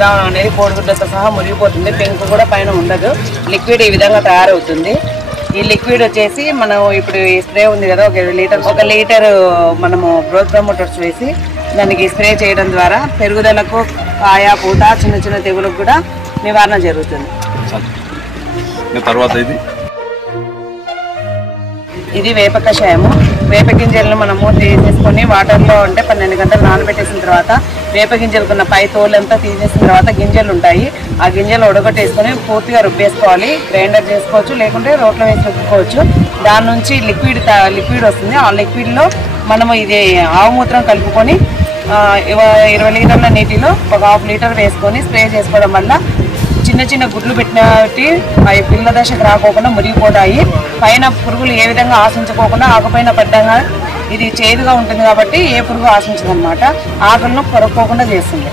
ద్రావణం అనేది కోడిగుడ్లతో సహా మురిగిపోతుంది, పెంకు కూడా పైన ఉండదు. లిక్విడ్ ఈ విధంగా తయారవుతుంది. ఈ లిక్విడ్ వచ్చేసి మనం ఇప్పుడు ఈ స్ప్రే ఉంది కదా, ఒక లీటర్ మనము గ్రోత్ ప్రమోటర్స్ వేసి దానికి స్ప్రే చేయడం ద్వారా పెరుగుదలకు, కాయ, పూత, చిన్న చిన్న తెగులకు కూడా నివారణ జరుగుతుంది. తర్వాత ఇది వేప కషాయము. వేప గింజలను మనము తీసేసుకొని వాటర్లో అంటే 12 గంటలు నానబెట్టేసిన తర్వాత వేప గింజలకున్న పై తోలంతా తీసేసిన తర్వాత గింజలు ఉంటాయి. ఆ గింజలు ఉడగొట్టేసుకొని పూర్తిగా రుబ్బేసుకోవాలి. గ్రైండర్ చేసుకోవచ్చు, లేకుంటే రోట్లో వేసి రుబ్బుకోవచ్చు. దాని నుంచి లిక్విడ్ వస్తుంది. ఆ లిక్విడ్లో మనము ఇది ఆవు మూత్రం కలుపుకొని 20 లీటర్ల నీటిలో ఒక 1/2 లీటర్ వేసుకొని స్ప్రే చేసుకోవడం వల్ల చిన్న చిన్న గుడ్లు పెట్టినట్టు అవి పిల్ల దశకు రాకోకుండా మురిగిపోతాయి. పైన పురుగులు ఏ విధంగా ఆశించుకోకుండా ఆకుపైన పడ్డంగా ఇది చేదుగా ఉంటుంది కాబట్టి ఏ పురుగు ఆశించదన్నమాట. ఆకులను కొరక్కోకుండా చేస్తుంది.